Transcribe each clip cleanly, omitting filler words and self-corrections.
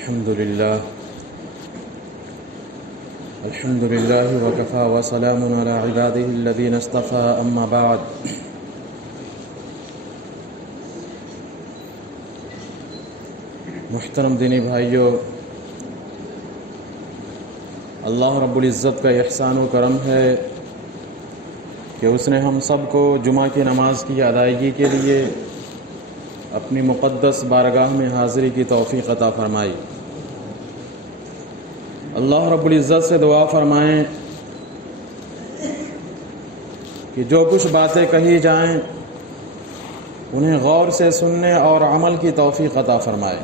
الحمد لله وكفى وسلام على عباده الذين اصطفى أما بعد محترم دینی بھائیوں، اللہ رب العزت کا احسان و کرم ہے کہ اس نے ہم سب کو جمعہ کی نماز کی ادائیگی کے لیے اپنی مقدس بارگاہ میں حاضری کی توفیق عطا فرمائی۔ اللہ رب العزت سے دعا فرمائیں کہ جو کچھ باتیں کہی جائیں انہیں غور سے سننے اور عمل کی توفیق عطا فرمائے۔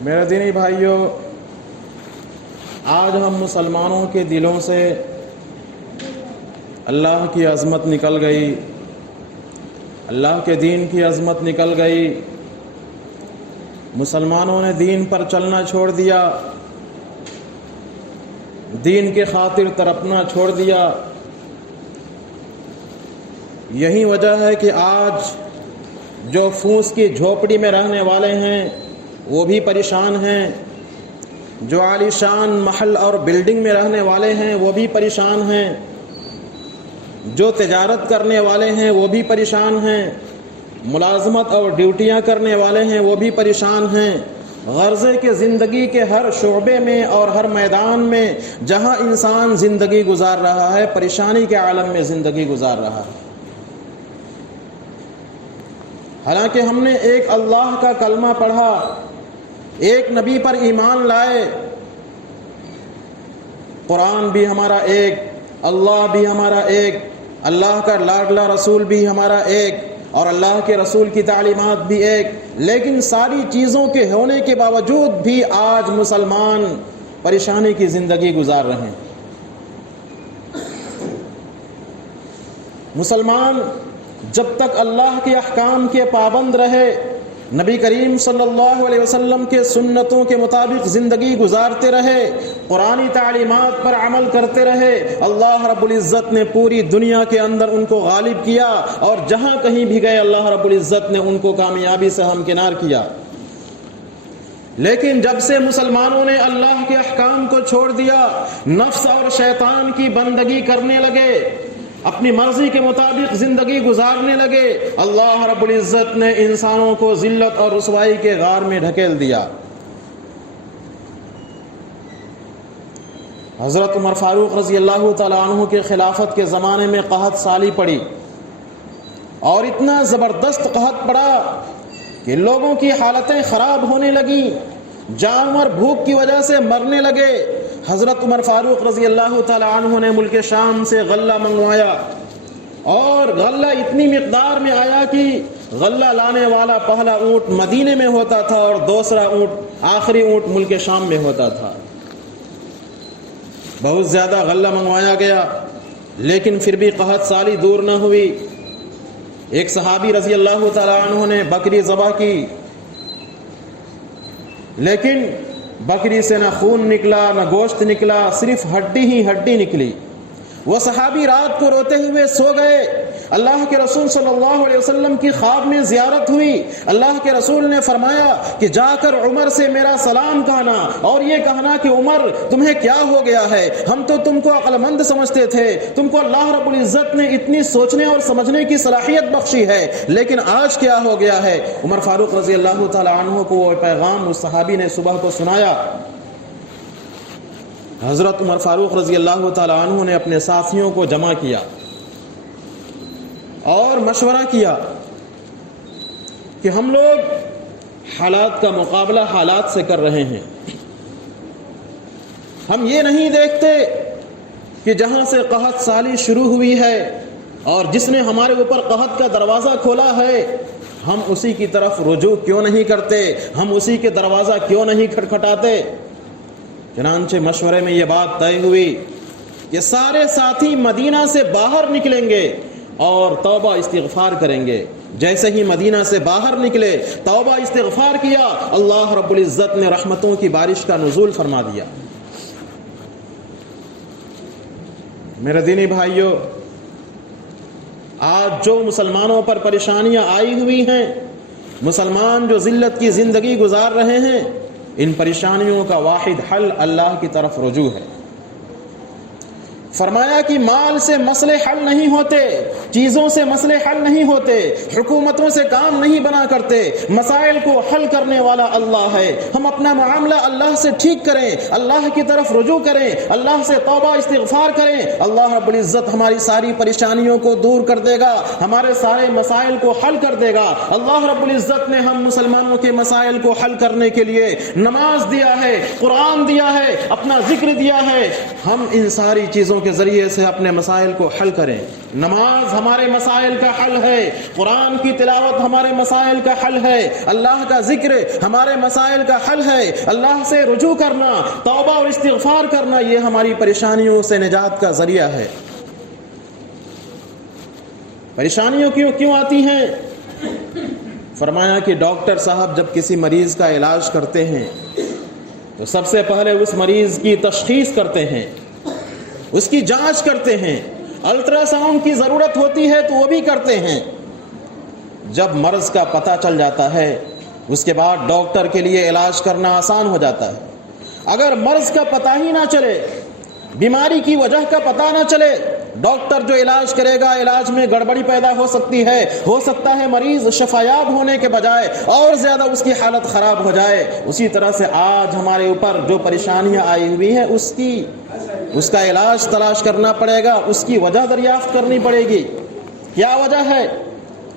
میرے دینی بھائیوں، آج ہم مسلمانوں کے دلوں سے اللہ کی عظمت نکل گئی، اللہ کے دین کی عظمت نکل گئی۔ مسلمانوں نے دین پر چلنا چھوڑ دیا، دین کے خاطر تڑپنا چھوڑ دیا۔ یہی وجہ ہے کہ آج جو پھوس کی جھوپڑی میں رہنے والے ہیں وہ بھی پریشان ہیں، جو عالی شان محل اور بلڈنگ میں رہنے والے ہیں وہ بھی پریشان ہیں، جو تجارت کرنے والے ہیں وہ بھی پریشان ہیں، ملازمت اور ڈیوٹیاں کرنے والے ہیں وہ بھی پریشان ہیں۔ غرضے کے زندگی کے ہر شعبے میں اور ہر میدان میں جہاں انسان زندگی گزار رہا ہے، پریشانی کے عالم میں زندگی گزار رہا ہے۔ حالانکہ ہم نے ایک اللہ کا کلمہ پڑھا، ایک نبی پر ایمان لائے، قرآن بھی ہمارا ایک، اللہ بھی ہمارا ایک، اللہ کا لاڈلا رسول بھی ہمارا ایک، اور اللہ کے رسول کی تعلیمات بھی ایک، لیکن ساری چیزوں کے ہونے کے باوجود بھی آج مسلمان پریشانی کی زندگی گزار رہے ہیں۔ مسلمان جب تک اللہ کے احکام کے پابند رہے، نبی کریم صلی اللہ علیہ وسلم کے سنتوں کے مطابق زندگی گزارتے رہے، قرآنی تعلیمات پر عمل کرتے رہے، اللہ رب العزت نے پوری دنیا کے اندر ان کو غالب کیا، اور جہاں کہیں بھی گئے اللہ رب العزت نے ان کو کامیابی سے ہمکنار کیا۔ لیکن جب سے مسلمانوں نے اللہ کے احکام کو چھوڑ دیا، نفس اور شیطان کی بندگی کرنے لگے، اپنی مرضی کے مطابق زندگی گزارنے لگے، اللہ رب العزت نے انسانوں کو ذلت اور رسوائی کے غار میں ڈھکیل دیا۔ حضرت عمر فاروق رضی اللہ تعالیٰ عنہ کے خلافت کے زمانے میں قحط سالی پڑی، اور اتنا زبردست قحط پڑا کہ لوگوں کی حالتیں خراب ہونے لگیں، جانور بھوک کی وجہ سے مرنے لگے۔ حضرت عمر فاروق رضی اللہ تعالیٰ عنہ نے ملک شام سے غلہ منگوایا، اور غلہ اتنی مقدار میں آیا کہ غلہ لانے والا پہلا اونٹ مدینے میں ہوتا تھا اور دوسرا اونٹ، آخری اونٹ ملک شام میں ہوتا تھا۔ بہت زیادہ غلہ منگوایا گیا، لیکن پھر بھی قحط سالی دور نہ ہوئی۔ ایک صحابی رضی اللہ تعالیٰ عنہ نے بکری ذبح کی، لیکن بکری سے نہ خون نکلا نہ گوشت نکلا، صرف ہڈی ہی ہڈی نکلی۔ وہ صحابی رات کو روتے ہوئے سو گئے۔ اللہ کے رسول صلی اللہ علیہ وسلم کی خواب میں زیارت ہوئی۔ اللہ کے رسول نے فرمایا کہ جا کر عمر سے میرا سلام کہنا، اور یہ کہنا کہ عمر تمہیں کیا ہو گیا ہے، ہم تو تم کو عقل مند سمجھتے تھے، تم کو اللہ رب العزت نے اتنی سوچنے اور سمجھنے کی صلاحیت بخشی ہے، لیکن آج کیا ہو گیا ہے۔ عمر فاروق رضی اللہ تعالی عنہ کو وہ پیغام اس صحابی نے صبح کو سنایا۔ حضرت عمر فاروق رضی اللہ تعالی عنہ نے اپنے ساتھیوں کو جمع کیا اور مشورہ کیا کہ ہم لوگ حالات کا مقابلہ حالات سے کر رہے ہیں۔ ہم یہ نہیں دیکھتے کہ جہاں سے قحط سالی شروع ہوئی ہے اور جس نے ہمارے اوپر قحط کا دروازہ کھولا ہے، ہم اسی کی طرف رجوع کیوں نہیں کرتے، ہم اسی کے دروازہ کیوں نہیں کھٹکھٹاتے۔ چنانچہ مشورے میں یہ بات طے ہوئی کہ سارے ساتھی مدینہ سے باہر نکلیں گے اور توبہ استغفار کریں گے۔ جیسے ہی مدینہ سے باہر نکلے، توبہ استغفار کیا، اللہ رب العزت نے رحمتوں کی بارش کا نزول فرما دیا۔ میرے دینی بھائیوں، آج جو مسلمانوں پر پریشانیاں آئی ہوئی ہیں، مسلمان جو ذلت کی زندگی گزار رہے ہیں، ان پریشانیوں کا واحد حل اللہ کی طرف رجوع ہے۔ فرمایا کہ مال سے مسئلے حل نہیں ہوتے، چیزوں سے مسئلے حل نہیں ہوتے، حکومتوں سے کام نہیں بنا کرتے، مسائل کو حل کرنے والا اللہ ہے۔ ہم اپنا معاملہ اللہ سے ٹھیک کریں، اللہ کی طرف رجوع کریں، اللہ سے توبہ استغفار کریں، اللہ رب العزت ہماری ساری پریشانیوں کو دور کر دے گا، ہمارے سارے مسائل کو حل کر دے گا۔ اللہ رب العزت نے ہم مسلمانوں کے مسائل کو حل کرنے کے لیے نماز دیا ہے، قرآن دیا ہے، اپنا ذکر دیا ہے۔ ہم ان ساری چیزوں کے ذریعے سے اپنے مسائل کو حل کریں۔ نماز ہمارے مسائل کا حل ہے، قرآن کی تلاوت ہمارے مسائل کا حل ہے، اللہ کا ذکر ہمارے مسائل کا حل ہے، اللہ سے رجوع کرنا، توبہ اور استغفار کرنا، یہ ہماری پریشانیوں سے نجات کا ذریعہ ہے۔ پریشانیوں کیوں آتی ہیں؟ فرمایا کہ ڈاکٹر صاحب جب کسی مریض کا علاج کرتے ہیں تو سب سے پہلے اس مریض کی تشخیص کرتے ہیں، اس کی جانچ کرتے ہیں، الٹرا ساؤنڈ کی ضرورت ہوتی ہے تو وہ بھی کرتے ہیں۔ جب مرض کا پتہ چل جاتا ہے اس کے بعد ڈاکٹر کے لیے علاج کرنا آسان ہو جاتا ہے۔ اگر مرض کا پتہ ہی نہ چلے، بیماری کی وجہ کا پتہ نہ چلے، ڈاکٹر جو علاج کرے گا علاج میں گڑبڑی پیدا ہو سکتی ہے، ہو سکتا ہے مریض شفایاب ہونے کے بجائے اور زیادہ اس کی حالت خراب ہو جائے۔ اسی طرح سے آج ہمارے اوپر جو پریشانیاں آئی ہوئی ہیں اس کا علاج تلاش کرنا پڑے گا، اس کی وجہ دریافت کرنی پڑے گی۔ کیا وجہ ہے؟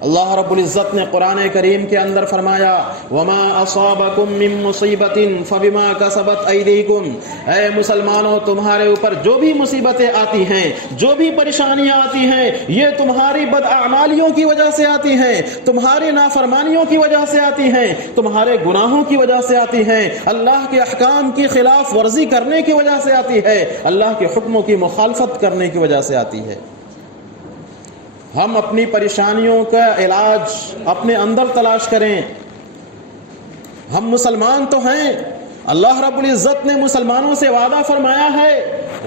اللہ رب العزت نے قرآن کریم کے اندر فرمایا وما اصابکم من مصیبت فبما کسبت ایدیکم، اے مسلمانوں تمہارے اوپر جو بھی مصیبتیں آتی ہیں، جو بھی پریشانیاں آتی ہیں، یہ تمہاری بداعمالیوں کی وجہ سے آتی ہیں، تمہاری نافرمانیوں کی وجہ سے آتی ہیں، تمہارے گناہوں کی وجہ سے آتی ہیں، اللہ کے احکام کی خلاف ورزی کرنے کی وجہ سے آتی ہے، اللہ کے حکموں کی مخالفت کرنے کی وجہ سے آتی ہے۔ ہم اپنی پریشانیوں کا علاج اپنے اندر تلاش کریں۔ ہم مسلمان تو ہیں، اللہ رب العزت نے مسلمانوں سے وعدہ فرمایا ہے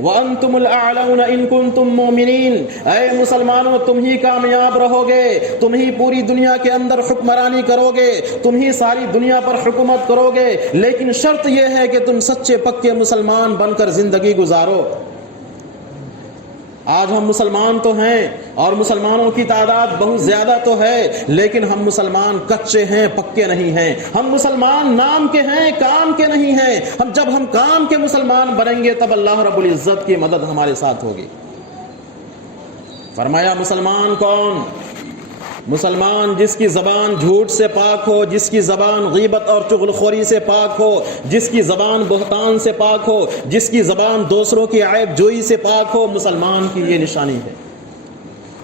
وَأَنْتُمُ الْأَعْلَوْنَ إِن كُنتُم مُؤْمِنِينَ، اے مسلمانوں تم ہی کامیاب رہو گے، تم ہی پوری دنیا کے اندر حکمرانی کرو گے، تم ہی ساری دنیا پر حکومت کرو گے، لیکن شرط یہ ہے کہ تم سچے پکے مسلمان بن کر زندگی گزارو۔ آج ہم مسلمان تو ہیں اور مسلمانوں کی تعداد بہت زیادہ تو ہے، لیکن ہم مسلمان کچے ہیں، پکے نہیں ہیں۔ ہم مسلمان نام کے ہیں، کام کے نہیں ہیں۔ جب ہم کام کے مسلمان بنیں گے تب اللہ رب العزت کی مدد ہمارے ساتھ ہوگی۔ فرمایا مسلمان کون؟ مسلمان جس کی زبان جھوٹ سے پاک ہو، جس کی زبان غیبت اور چغلخوری سے پاک ہو، جس کی زبان بہتان سے پاک ہو، جس کی زبان دوسروں کی عیب جوئی سے پاک ہو، مسلمان کی یہ نشانی ہے۔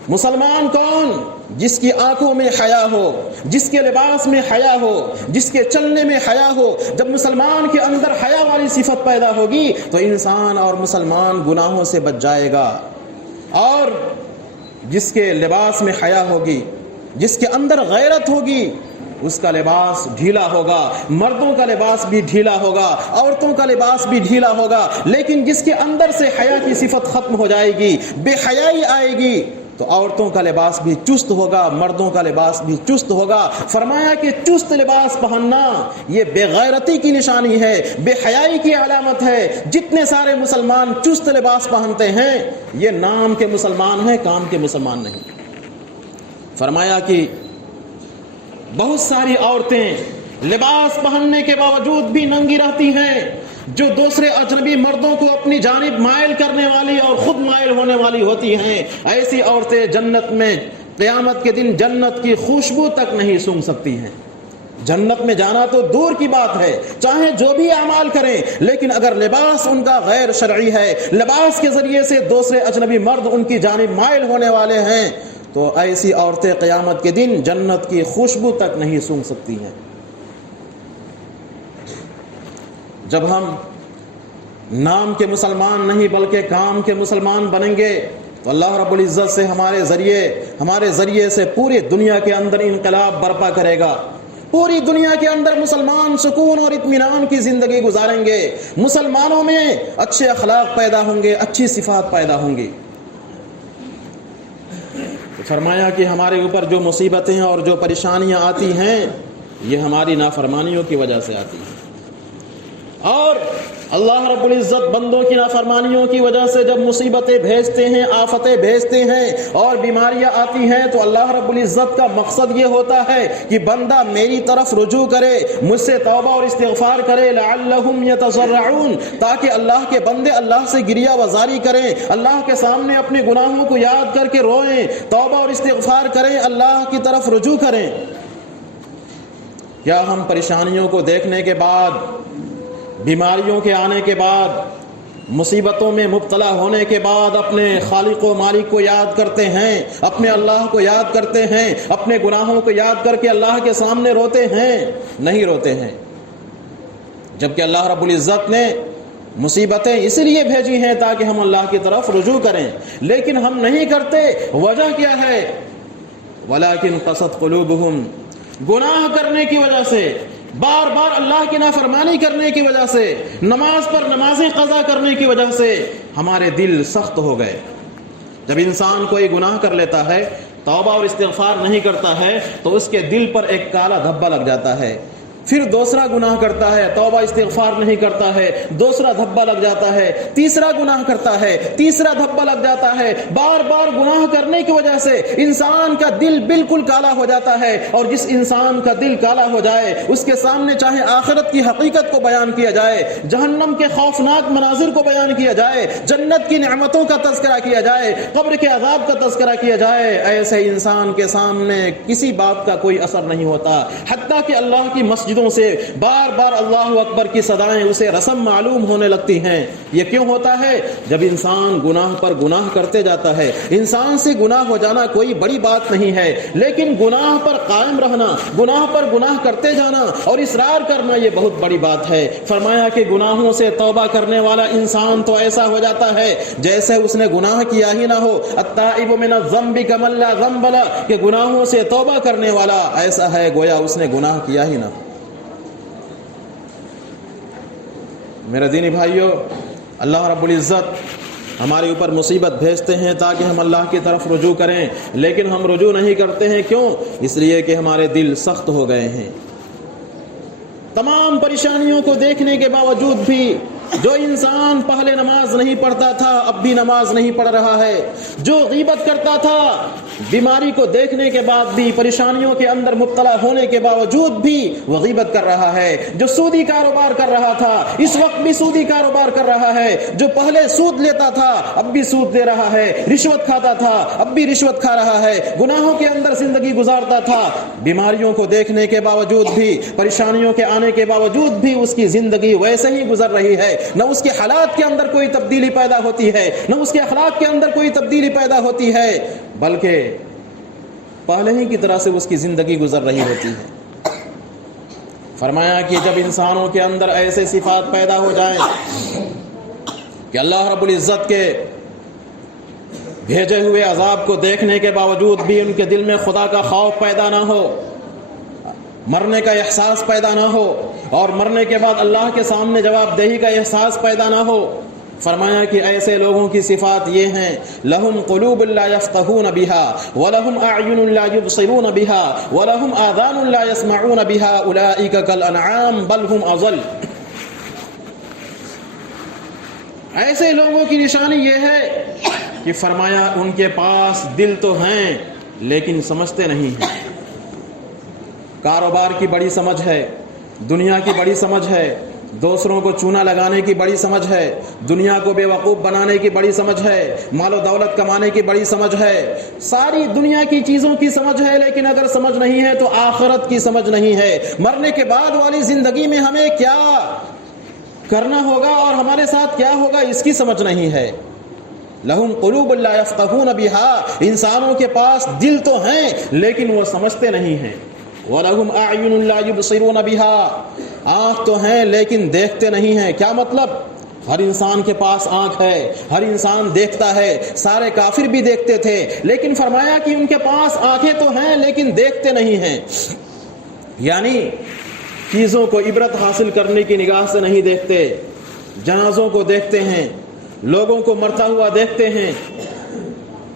مسلمان کون؟ جس کی آنکھوں میں حیا ہو، جس کے لباس میں حیا ہو، جس کے چلنے میں حیا ہو۔ جب مسلمان کے اندر حیا والی صفت پیدا ہوگی تو انسان اور مسلمان گناہوں سے بچ جائے گا۔ اور جس کے لباس میں حیا ہوگی، جس کے اندر غیرت ہوگی، اس کا لباس ڈھیلا ہوگا، مردوں کا لباس بھی ڈھیلا ہوگا، عورتوں کا لباس بھی ڈھیلا ہوگا۔ لیکن جس کے اندر سے حیا کی صفت ختم ہو جائے گی، بے حیائی آئے گی، تو عورتوں کا لباس بھی چست ہوگا، مردوں کا لباس بھی چست ہوگا۔ فرمایا کہ چست لباس پہننا یہ بے غیرتی کی نشانی ہے، بے حیائی کی علامت ہے۔ جتنے سارے مسلمان چست لباس پہنتے ہیں یہ نام کے مسلمان ہیں، کام کے مسلمان نہیں۔ فرمایا کہ بہت ساری عورتیں لباس پہننے کے باوجود بھی ننگی رہتی ہیں، جو دوسرے اجنبی مردوں کو اپنی جانب مائل کرنے والی اور خود مائل ہونے والی ہوتی ہیں۔ ایسی عورتیں جنت میں قیامت کے دن جنت کی خوشبو تک نہیں سونگھ سکتی ہیں۔ جنت میں جانا تو دور کی بات ہے، چاہے جو بھی اعمال کریں، لیکن اگر لباس ان کا غیر شرعی ہے، لباس کے ذریعے سے دوسرے اجنبی مرد ان کی جانب مائل ہونے والے ہیں، تو ایسی عورتیں قیامت کے دن جنت کی خوشبو تک نہیں سونگھ سکتی ہیں۔ جب ہم نام کے مسلمان نہیں بلکہ کام کے مسلمان بنیں گے تو اللہ رب العزت سے ہمارے ذریعے سے پوری دنیا کے اندر انقلاب برپا کرے گا۔ پوری دنیا کے اندر مسلمان سکون اور اطمینان کی زندگی گزاریں گے، مسلمانوں میں اچھے اخلاق پیدا ہوں گے، اچھی صفات پیدا ہوں گی۔ فرمایا کہ ہمارے اوپر جو مصیبتیں اور جو پریشانیاں آتی ہیں یہ ہماری نافرمانیوں کی وجہ سے آتی ہیں، اور اللہ رب العزت بندوں کی نافرمانیوں کی وجہ سے جب مصیبتیں بھیجتے ہیں، آفتیں بھیجتے ہیں اور بیماریاں آتی ہیں تو اللہ رب العزت کا مقصد یہ ہوتا ہے کہ بندہ میری طرف رجوع کرے، مجھ سے توبہ اور استغفار کرے، لعلہم یتضرعون، تاکہ اللہ کے بندے اللہ سے گریہ وزاری کریں، اللہ کے سامنے اپنے گناہوں کو یاد کر کے روئیں، توبہ اور استغفار کریں، اللہ کی طرف رجوع کریں۔ کیا ہم پریشانیوں کو دیکھنے کے بعد، بیماریوں کے آنے کے بعد، مصیبتوں میں مبتلا ہونے کے بعد اپنے خالق و مالک کو یاد کرتے ہیں، اپنے اللہ کو یاد کرتے ہیں، اپنے گناہوں کو یاد کر کے اللہ کے سامنے روتے ہیں؟ نہیں روتے ہیں، جبکہ اللہ رب العزت نے مصیبتیں اس لیے بھیجی ہیں تاکہ ہم اللہ کی طرف رجوع کریں، لیکن ہم نہیں کرتے۔ وجہ کیا ہے؟ وَلَكِنْ قَسَتْ قُلُوبُهُمْ، گناہ کرنے کی وجہ سے، بار بار اللہ کی نافرمانی کرنے کی وجہ سے، نماز پر نمازیں قضا کرنے کی وجہ سے ہمارے دل سخت ہو گئے۔ جب انسان کوئی گناہ کر لیتا ہے، توبہ اور استغفار نہیں کرتا ہے، تو اس کے دل پر ایک کالا دھبا لگ جاتا ہے، پھر دوسرا گناہ کرتا ہے، توبہ استغفار نہیں کرتا ہے، دوسرا دھبا لگ جاتا ہے، تیسرا گناہ کرتا ہے، تیسرا دھبا لگ جاتا ہے۔ بار بار گناہ کرنے کی وجہ سے انسان کا دل بالکل کالا ہو جاتا ہے، اور جس انسان کا دل کالا ہو جائے اس کے سامنے چاہے آخرت کی حقیقت کو بیان کیا جائے، جہنم کے خوفناک مناظر کو بیان کیا جائے، جنت کی نعمتوں کا تذکرہ کیا جائے، قبر کے عذاب کا تذکرہ کیا جائے، ایسے انسان کے سامنے کسی بات کا کوئی اثر نہیں ہوتا، حتیٰ کہ اللہ کی مسجدوں سے بار بار اللہ اکبر کی صدائیں اسے رسم معلوم ہونے لگتی ہیں۔ یہ کیوں ہوتا ہے؟ جب انسان گناہ پر گناہ کرتے جاتا ہے۔ انسان سے گناہ ہو جانا کوئی بڑی بات نہیں ہے، لیکن گناہ پر قائم رہنا، گناہ پر گناہ کرتے جانا اور اصرار کرنا، یہ بہت بڑی بات ہے۔ فرمایا کہ گناہوں سے توبہ کرنے والا انسان تو ایسا ہو جاتا ہے جیسے اس نے گناہ کیا ہی نہ ہو۔ التائب من الذنب کمن لا ذنب له، کہ گناہوں سے توبہ کرنے والا ایسا ہے گویا اس نے گناہ کیا ہی نہ ہو۔ میرے دینی بھائیوں، اللہ رب العزت ہمارے اوپر مصیبت بھیجتے ہیں تاکہ ہم اللہ کی طرف رجوع کریں، لیکن ہم رجوع نہیں کرتے ہیں۔ کیوں؟ اس لیے کہ ہمارے دل سخت ہو گئے ہیں۔ تمام پریشانیوں کو دیکھنے کے باوجود بھی جو انسان پہلے نماز نہیں پڑھتا تھا اب بھی نماز نہیں پڑھ رہا ہے، جو غیبت کرتا تھا بیماری کو دیکھنے کے بعد بھی، پریشانیوں کے اندر مبتلا ہونے کے باوجود بھی وہ غیبت کر رہا ہے، جو سودی کاروبار کر رہا تھا اس وقت بھی سودی کاروبار کر رہا ہے، جو پہلے سود لیتا تھا اب بھی سود دے رہا ہے، رشوت کھاتا تھا اب بھی رشوت کھا رہا ہے، گناہوں کے اندر زندگی گزارتا تھا، بیماریوں کو دیکھنے کے باوجود بھی، پریشانیوں کے آنے کے باوجود بھی اس کی زندگی ویسے ہی گزر رہی ہے، نہ اس کے حالات کے اندر کوئی تبدیلی پیدا ہوتی ہے، نہ اس کے اخلاق کے اندر کوئی تبدیلی پیدا ہوتی ہے، بلکہ پہلے ہی کی طرح سے اس کی زندگی گزر رہی ہوتی ہے۔ فرمایا کہ جب انسانوں کے اندر ایسے صفات پیدا ہو جائیں کہ اللہ رب العزت کے بھیجے ہوئے عذاب کو دیکھنے کے باوجود بھی ان کے دل میں خدا کا خوف پیدا نہ ہو، مرنے کا احساس پیدا نہ ہو، اور مرنے کے بعد اللہ کے سامنے جواب دہی کا احساس پیدا نہ ہو، فرمایا کہ ایسے لوگوں کی صفات یہ ہیں، لہم قلوب لا یفقہون بہا ولہم اعین لا یبصرون بہا ولہم آذان لا یسمعون بہا اولئک کالانعام بل ہم اضل۔ ایسے لوگوں کی نشانی یہ ہے کہ فرمایا ان کے پاس دل تو ہیں لیکن سمجھتے نہیں ہیں۔ کاروبار کی بڑی سمجھ ہے، دنیا کی بڑی سمجھ ہے، دوسروں کو چونا لگانے کی بڑی سمجھ ہے، دنیا کو بے وقوف بنانے کی بڑی سمجھ ہے، مال و دولت کمانے کی بڑی سمجھ ہے، ساری دنیا کی چیزوں کی سمجھ ہے، لیکن اگر سمجھ نہیں ہے تو آخرت کی سمجھ نہیں ہے، مرنے کے بعد والی زندگی میں ہمیں کیا کرنا ہوگا اور ہمارے ساتھ کیا ہوگا اس کی سمجھ نہیں ہے۔ لہم قلوب لا یفقہون بہا، انسانوں کے پاس دل تو ہیں لیکن وہ سمجھتے نہیں ہیں۔ وَلَهُمْ أَعْيُنٌ لَا يُبْصِرُونَ بِهَا، آنکھ تو ہیں لیکن دیکھتے نہیں ہیں۔ کیا مطلب؟ ہر انسان کے پاس آنکھ ہے، ہر انسان دیکھتا ہے، سارے کافر بھی دیکھتے تھے، لیکن فرمایا کہ ان کے پاس آنکھیں تو ہیں لیکن دیکھتے نہیں ہیں، یعنی چیزوں کو عبرت حاصل کرنے کی نگاہ سے نہیں دیکھتے، جنازوں کو دیکھتے ہیں، لوگوں کو مرتا ہوا دیکھتے ہیں،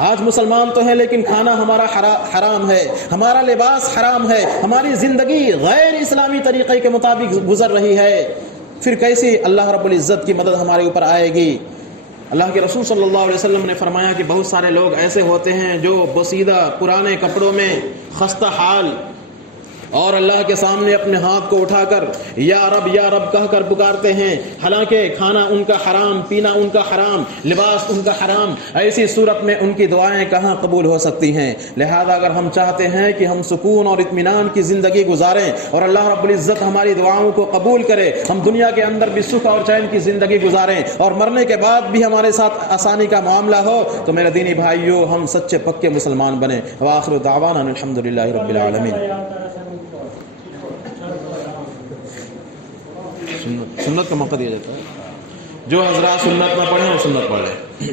آج مسلمان تو ہیں لیکن کھانا ہمارا حرام ہے، ہمارا لباس حرام ہے، ہماری زندگی غیر اسلامی طریقے کے مطابق گزر رہی ہے، پھر کیسے اللہ رب العزت کی مدد ہمارے اوپر آئے گی؟ اللہ کے رسول صلی اللہ علیہ وسلم نے فرمایا کہ بہت سارے لوگ ایسے ہوتے ہیں جو بوسیدہ پرانے کپڑوں میں خستہ حال اور اللہ کے سامنے اپنے ہاتھ کو اٹھا کر یا رب کہہ کر پکارتے ہیں، حالانکہ کھانا ان کا حرام، پینا ان کا حرام، لباس ان کا حرام۔ ایسی صورت میں ان کی دعائیں کہاں قبول ہو سکتی ہیں؟ لہذا اگر ہم چاہتے ہیں کہ ہم سکون اور اطمینان کی زندگی گزاریں اور اللہ رب العزت ہماری دعاؤں کو قبول کرے، ہم دنیا کے اندر بھی سکھ اور چین کی زندگی گزاریں اور مرنے کے بعد بھی ہمارے ساتھ آسانی کا معاملہ ہو، تو میرے دینی بھائیوں ہم سچے پکے مسلمان بنیں۔ وآخر دعوانا الحمدللہ رب العالمین۔ سنت کا موقع دیا جاتا ہے، جو حضرات سنت نہ پڑھیں وہ سنت پڑھ لیں۔